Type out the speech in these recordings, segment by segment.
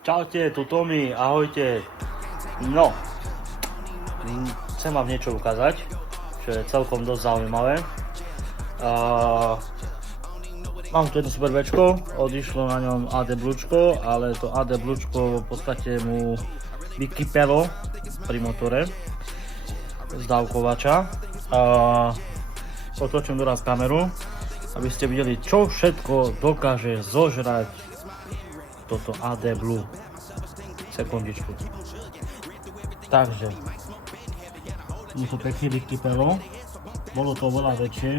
Čaute, tu Tomi, ahojte. No, chcem vám niečo ukázať, čo je celkom dosť zaujímavé. Mám tu jedno super Bčko, odišlo na ňom AD Blučko, ale to AD Blučko v podstate mu vykypelo pri motore z dávkovača. Otočím doraz kameru, aby ste videli, čo všetko dokáže zožrať toto AD Blue. Sekundičku. Takže mu to pekne vykypelo, bolo to veľa väčšie.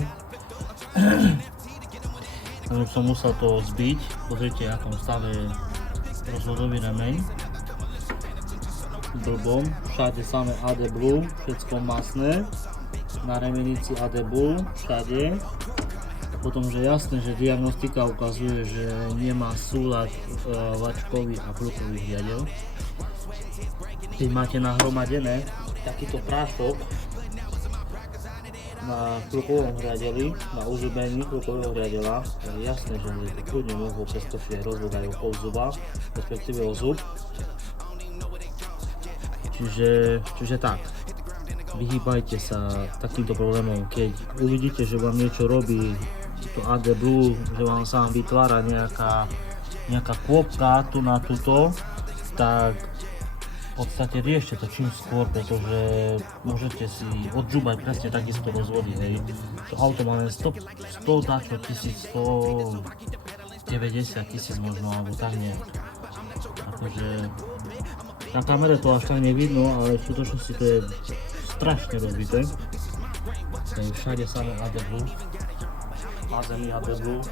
Som musel to zbiť, pozrite, v akom stave je rozvodový remeň. Blbom, všade samé AD Blue, všetko masné, na remenici AD Blue, všade. Potom, že jasné, že diagnostika ukazuje, že nemá súlad vačkový a plukových riadel. Keď máte nahromadené takýto prášok na plukovom riadeli, na uzubení plukového riadela, je jasné, že kľudne môžu preskočiť rozvod aj okolo zuba, respektíve o zub. Čiže tak. Vyhýbajte sa takýmto problémom, keď uvidíte, že vám niečo robí to AD Blue, že vám sa vytvára nejaká kôpka tu na túto, tak v podstate riešte to čím skôr, pretože môžete si odžubať presne takisto rozvody, hej. To auto má len 100 dáčo, 1190 000 možno, alebo tak nejak. Akože na kamere to až tak nevidno, ale v skutočnosti to je strašne rozbité. Všade samé AD Blue, na zemi AD Blue,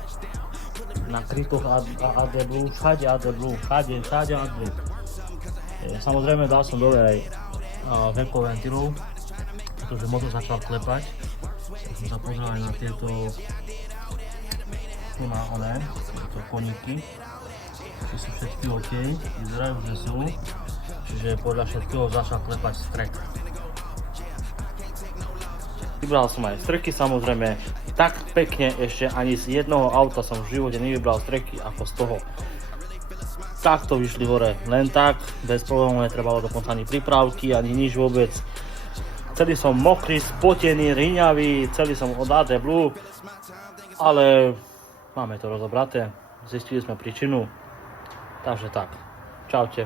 na krytoch AD Blue, všade AD Blue, všade AD Blue. Samozrejme dal som dole aj venko ventilov, pretože motor začal klepať. Tak som sa pozrel aj na tieto koníky, tie sú všetky OK, vyzerajú, že sú, čiže podľa všetkého začal klepať strek. Vybral som aj streky, samozrejme, tak pekne ešte ani z jednoho auta som v živote nevybral streky ako z toho. Takto vyšli hore, len tak, bez problémov, netrebalo dokonca ani pripravky, ani nič vôbec. Celý som mokrý, spotený, riňavý, celý som od AD Blue, ale máme to rozobraté, zistili sme príčinu, takže tak, čaute.